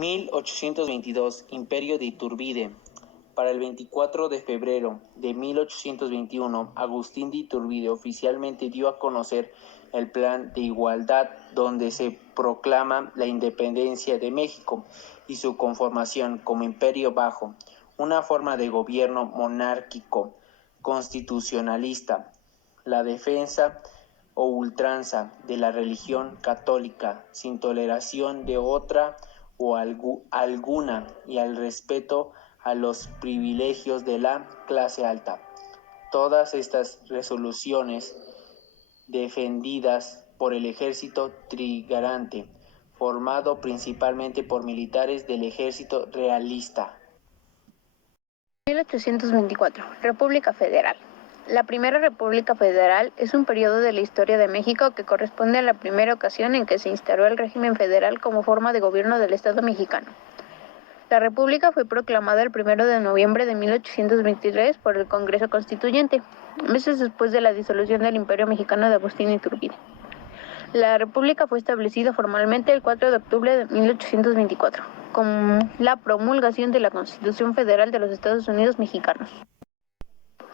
1822, Imperio de Iturbide. Para el 24 de febrero de 1821, Agustín de Iturbide oficialmente dio a conocer el Plan de Igualdad, donde se proclama la independencia de México y su conformación como Imperio Bajo, una forma de gobierno monárquico, constitucionalista, la defensa o ultranza de la religión católica, sin toleración de otra o alguna, y al respeto a los privilegios de la clase alta. Todas estas resoluciones defendidas por el ejército trigarante, formado principalmente por militares del ejército realista. 1824, República Federal. La Primera República Federal es un periodo de la historia de México que corresponde a la primera ocasión en que se instauró el régimen federal como forma de gobierno del Estado mexicano. La República fue proclamada el 1 de noviembre de 1823 por el Congreso Constituyente, meses después de la disolución del Imperio Mexicano de Agustín Iturbide. La República fue establecida formalmente el 4 de octubre de 1824, con la promulgación de la Constitución Federal de los Estados Unidos Mexicanos.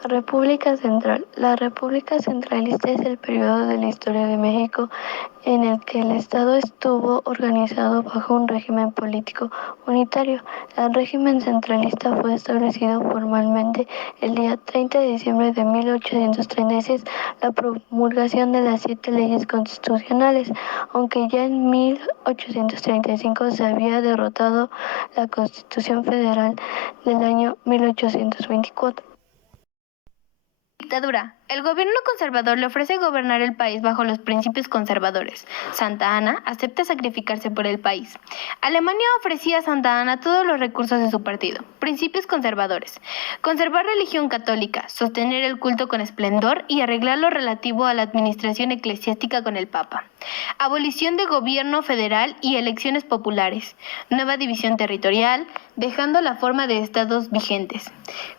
República Central. La República Centralista es el periodo de la historia de México en el que el Estado estuvo organizado bajo un régimen político unitario. El régimen centralista fue establecido formalmente el día 30 de diciembre de 1836, la promulgación de las 7 leyes constitucionales, aunque ya en 1835 se había derrotado la Constitución Federal del año 1824. Dictadura. El gobierno conservador le ofrece gobernar el país bajo los principios conservadores. Santa Anna acepta sacrificarse por el país. Alemania ofrecía a Santa Anna todos los recursos de su partido. Principios conservadores. Conservar religión católica, sostener el culto con esplendor y arreglar lo relativo a la administración eclesiástica con el Papa. Abolición de gobierno federal y elecciones populares. Nueva división territorial, dejando la forma de estados vigentes,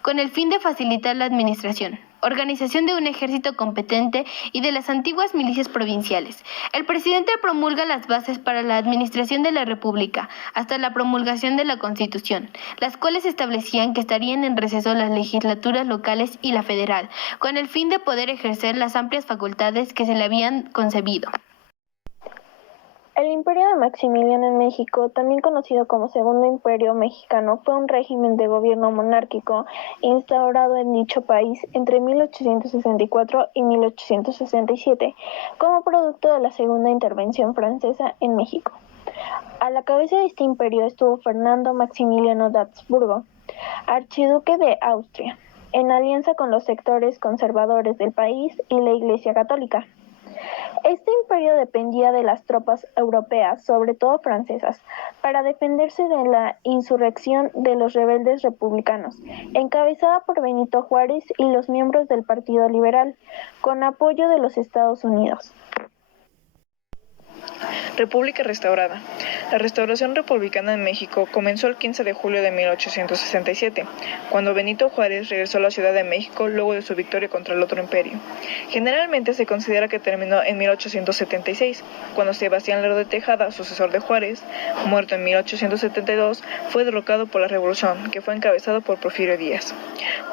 con el fin de facilitar la administración. Organización de un ejército competente y de las antiguas milicias provinciales. El presidente promulga las bases para la administración de la República hasta la promulgación de la Constitución, las cuales establecían que estarían en receso las legislaturas locales y la federal, con el fin de poder ejercer las amplias facultades que se le habían concebido. El Imperio de Maximiliano en México, también conocido como Segundo Imperio Mexicano, fue un régimen de gobierno monárquico instaurado en dicho país entre 1864 y 1867, como producto de la Segunda Intervención Francesa en México. A la cabeza de este imperio estuvo Fernando Maximiliano de Habsburgo, archiduque de Austria, en alianza con los sectores conservadores del país y la Iglesia Católica. Este imperio dependía de las tropas europeas, sobre todo francesas, para defenderse de la insurrección de los rebeldes republicanos, encabezada por Benito Juárez y los miembros del Partido Liberal, con apoyo de los Estados Unidos. República restaurada. La restauración republicana en México comenzó el 15 de julio de 1867, cuando Benito Juárez regresó a la Ciudad de México luego de su victoria contra el otro imperio. Generalmente se considera que terminó en 1876, cuando Sebastián Lerdo de Tejada, sucesor de Juárez, muerto en 1872, fue derrocado por la revolución, que fue encabezado por Porfirio Díaz.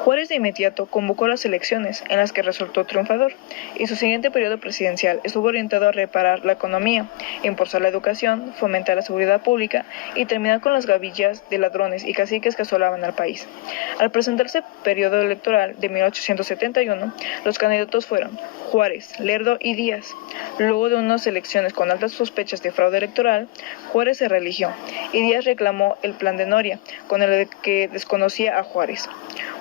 Juárez de inmediato convocó las elecciones, en las que resultó triunfador, y su siguiente periodo presidencial estuvo orientado a reparar la economía, impulsar la educación, fomentar la seguridad pública y terminar con las gavillas de ladrones y caciques que asolaban al país. Al presentarse periodo electoral de 1871, los candidatos fueron Juárez, Lerdo y Díaz. Luego de unas elecciones con altas sospechas de fraude electoral, Juárez se reeligió y Díaz reclamó el Plan de Noria, con el que desconocía a Juárez.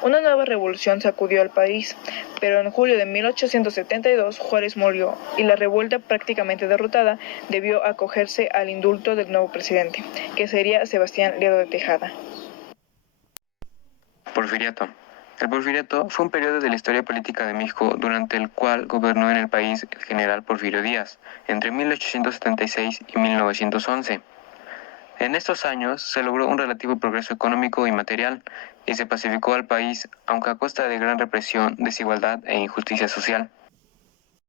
Una nueva revolución sacudió al país, pero en julio de 1872 Juárez murió y la revuelta, prácticamente derrotada, debió acogerse al indulto del nuevo presidente, que sería Sebastián Lerdo de Tejada. Porfiriato. El Porfiriato fue un periodo de la historia política de México durante el cual gobernó en el país el general Porfirio Díaz, entre 1876 y 1911. En estos años se logró un relativo progreso económico y material y se pacificó al país, aunque a costa de gran represión, desigualdad e injusticia social.